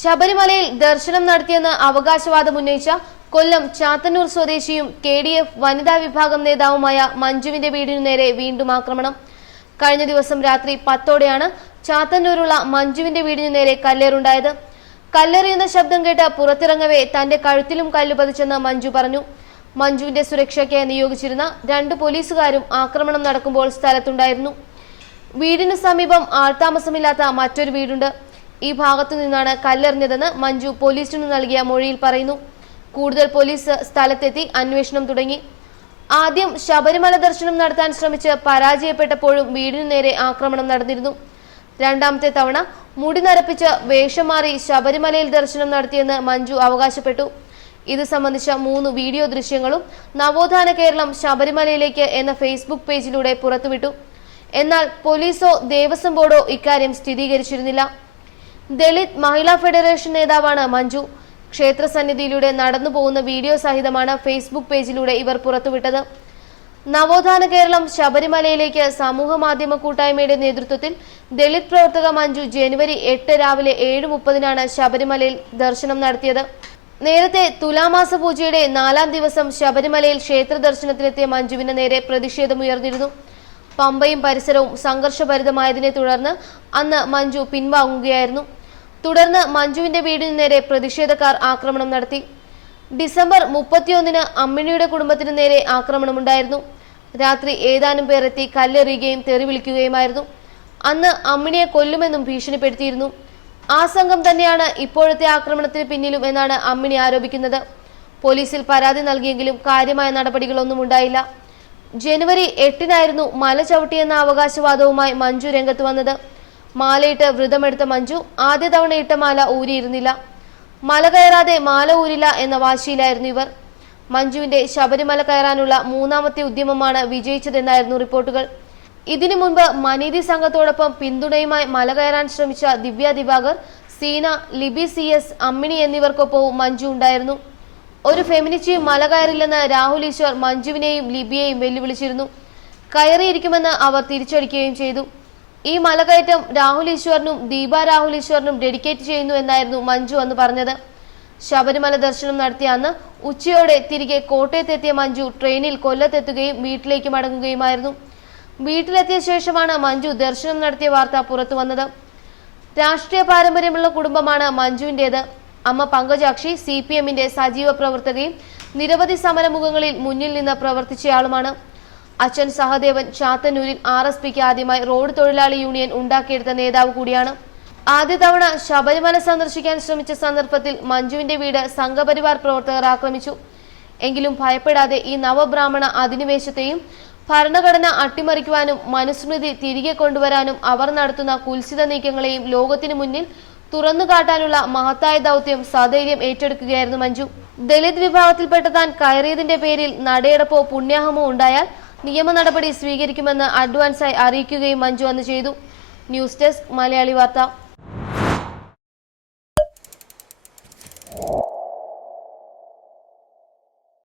ശബരിമലയിൽ ദർശനം നടത്തിയെന്ന് അവകാശവാദം ഉന്നയിച്ച കൊല്ലം ചാത്തന്നൂർ സ്വദേശിയും KDF വനിതാ വിഭാഗം നേതാവുമായ മഞ്ജുവിന്റെ വീടിനു നേരെ വീണ്ടും ആക്രമണം. കഴിഞ്ഞ ദിവസം രാത്രി 10ഓടെയാണ് ചാത്തന്നൂരുള്ള മഞ്ജുവിന്റെ വീടിനു നേരെ കല്ലേറുണ്ടായത്. കല്ലെറിയുന്ന ശബ്ദം കേട്ട് പുറത്തിറങ്ങവേ തന്റെ കഴുത്തിലും കല്ല് പതിച്ചെന്ന് മഞ്ജു പറഞ്ഞു. മഞ്ജുവിന്റെ സുരക്ഷയ്ക്കായി നിയോഗിച്ചിരുന്ന 2 പോലീസുകാരും ആക്രമണം നടക്കുമ്പോൾ സ്ഥലത്തുണ്ടായിരുന്നു. വീടിനു സമീപം ആൾതാമസമില്ലാത്ത മറ്റൊരു വീടുണ്ട്. ഈ ഭാഗത്തു നിന്നാണ് കല്ലെറിഞ്ഞതെന്ന് മഞ്ജു പോലീസിനു നൽകിയ മൊഴിയിൽ പറയുന്നു. കൂടുതൽ പോലീസ് സ്ഥലത്തെത്തി അന്വേഷണം തുടങ്ങി. ആദ്യം ശബരിമല ദർശനം നടത്താൻ ശ്രമിച്ച് പരാജയപ്പെട്ടപ്പോഴും വീടിനു നേരെ ആക്രമണം നടന്നിരുന്നു. രണ്ടാമത്തെ തവണ മുടി നരപ്പിച്ച് വേഷം മാറി ശബരിമലയിൽ ദർശനം നടത്തിയെന്ന് മഞ്ജു അവകാശപ്പെട്ടു. ഇത് സംബന്ധിച്ച 3 വീഡിയോ ദൃശ്യങ്ങളും നവോത്ഥാന കേരളം ശബരിമലയിലേക്ക് എന്ന ഫേസ്ബുക്ക് പേജിലൂടെ പുറത്തുവിട്ടു. എന്നാൽ പോലീസോ ദേവസ്വം ബോർഡോ ഇക്കാര്യം സ്ഥിരീകരിച്ചിരുന്നില്ല. ദളിത് മഹിളാ ഫെഡറേഷൻ നേതാവാണ് മഞ്ജു. ക്ഷേത്ര സന്നിധിയിലൂടെ നടന്നു പോകുന്ന വീഡിയോ സഹിതമാണ് ഫേസ്ബുക്ക് പേജിലൂടെ ഇവർ പുറത്തുവിട്ടത്. നവോത്ഥാന കേരളം ശബരിമലയിലേക്ക് സമൂഹ മാധ്യമ കൂട്ടായ്മയുടെ നേതൃത്വത്തിൽ ദളിത് പ്രവർത്തക മഞ്ജു ജനുവരി 8 രാവിലെ 7:30 ശബരിമലയിൽ ദർശനം നടത്തിയത്. നേരത്തെ തുലാമാസ പൂജയുടെ 4ാം ദിവസം ശബരിമലയിൽ ക്ഷേത്ര ദർശനത്തിനെത്തിയ മഞ്ജുവിന് നേരെ പ്രതിഷേധമുയർന്നിരുന്നു. പമ്പയും പരിസരവും സംഘർഷഭരിതമായതിനെ തുടർന്ന് അന്ന് മഞ്ജു പിൻവാങ്ങുകയായിരുന്നു. തുടർന്ന് മഞ്ജുവിന്റെ വീടിനു നേരെ പ്രതിഷേധക്കാർ ആക്രമണം നടത്തി. ഡിസംബർ 31 അമ്മിണിയുടെ കുടുംബത്തിനു നേരെ ആക്രമണമുണ്ടായിരുന്നു. രാത്രി ഏതാനും പേർ എത്തി കല്ലെറിയുകയും തെറി വിളിക്കുകയുമായിരുന്നു. അന്ന് അമ്മിണിയെ കൊല്ലുമെന്നും ഭീഷണിപ്പെടുത്തിയിരുന്നു. ആ സംഘം തന്നെയാണ് ഇപ്പോഴത്തെ ആക്രമണത്തിന് പിന്നിലും എന്നാണ് അമ്മിണി ആരോപിക്കുന്നത്. പോലീസിൽ പരാതി നൽകിയെങ്കിലും കാര്യമായ നടപടികളൊന്നും ഉണ്ടായില്ല. ജനുവരി 8 മല ചവിട്ടിയെന്ന അവകാശവാദവുമായി മഞ്ജു രംഗത്ത് വന്നത്. മാലയിട്ട് വ്രതമെടുത്ത മഞ്ജു ആദ്യ തവണ ഇട്ട മാല ഊരിയിരുന്നില്ല. മല കയറാതെ മാല ഊരില്ല എന്ന വാശിയിലായിരുന്നു ഇവർ. മഞ്ജുവിന്റെ ശബരിമല കയറാനുള്ള 3ാമത്തെ ഉദ്യമമാണ് വിജയിച്ചതെന്നായിരുന്നു റിപ്പോർട്ടുകൾ. ഇതിനു മുൻപ് മനീതി സംഘത്തോടൊപ്പം പിന്തുണയുമായി മല കയറാൻ ശ്രമിച്ച ദിവ്യ ദിവാകർ, സീന, ലിബി CS, അമ്മിണി എന്നിവർക്കൊപ്പവും മഞ്ജു ഉണ്ടായിരുന്നു. ഒരു ഫെമിനിസ്റ്റും മല കയറില്ലെന്ന് രാഹുൽ ഈശ്വർ മഞ്ജുവിനെയും ലിബിയെയും വെല്ലുവിളിച്ചിരുന്നു. കയറിയിരിക്കുമെന്ന് അവർ തിരിച്ചടിക്കുകയും ചെയ്തു. ഈ മലകയറ്റം രാഹുൽ ഈശ്വറിനും ദീപ രാഹുൽ ഈശ്വറിനും ഡെഡിക്കേറ്റ് ചെയ്യുന്നു എന്നായിരുന്നു മഞ്ജു അന്ന് പറഞ്ഞത്. ശബരിമല ദർശനം നടത്തിയ അന്ന് ഉച്ചയോടെ തിരികെ കോട്ടയത്തെത്തിയ മഞ്ജു ട്രെയിനിൽ കൊല്ലത്തെത്തുകയും വീട്ടിലേക്ക് മടങ്ങുകയുമായിരുന്നു. വീട്ടിലെത്തിയ ശേഷമാണ് മഞ്ജു ദർശനം നടത്തിയ വാർത്ത പുറത്തു വന്നത്. രാഷ്ട്രീയ പാരമ്പര്യമുള്ള കുടുംബമാണ് മഞ്ജുവിൻ്റേത്. അമ്മ പങ്കജാക്ഷി CPMന്റെ സജീവ പ്രവർത്തകയും നിരവധി സമരമുഖങ്ങളിൽ മുന്നിൽ നിന്ന് പ്രവർത്തിച്ചയാളുമാണ്. അച്ഛൻ സഹദേവൻ ചാത്തന്നൂരിൽ RSPക്ക് ആദ്യമായി റോഡ് തൊഴിലാളി യൂണിയൻ ഉണ്ടാക്കിയെടുത്ത നേതാവ് കൂടിയാണ്. ആദ്യ തവണ ശബരിമല സന്ദർശിക്കാൻ ശ്രമിച്ച സന്ദർഭത്തിൽ മഞ്ജുവിന്റെ വീട് സംഘപരിവാർ പ്രവർത്തകർ ആക്രമിച്ചു. എങ്കിലും ഭയപ്പെടാതെ ഈ നവബ്രാഹ്മണ അധിനിവേശത്തെയും ഭരണഘടന അട്ടിമറിക്കുവാനും മനുസ്മൃതി തിരികെ കൊണ്ടുവരാനും അവർ നടത്തുന്ന കുൽസിത നീക്കങ്ങളെയും ലോകത്തിനു മുന്നിൽ തുറന്നു കാട്ടാനുള്ള മഹത്തായ ദൗത്യം സധൈര്യം ഏറ്റെടുക്കുകയായിരുന്നു മഞ്ജു. ദളിത് വിഭാഗത്തിൽപ്പെട്ട താൻ കയറിയതിന്റെ പേരിൽ നടയടപ്പോ പുണ്യാഹമോ ഉണ്ടായാൽ നിയമ നടപടി സ്വീകരിക്കുമെന്ന് അഡ്വാൻസായി അറിയിക്കുകയും മഞ്ജു അന്ന് ചെയ്തു. ന്യൂസ് ഡെസ്ക് മലയാളി വാർത്ത.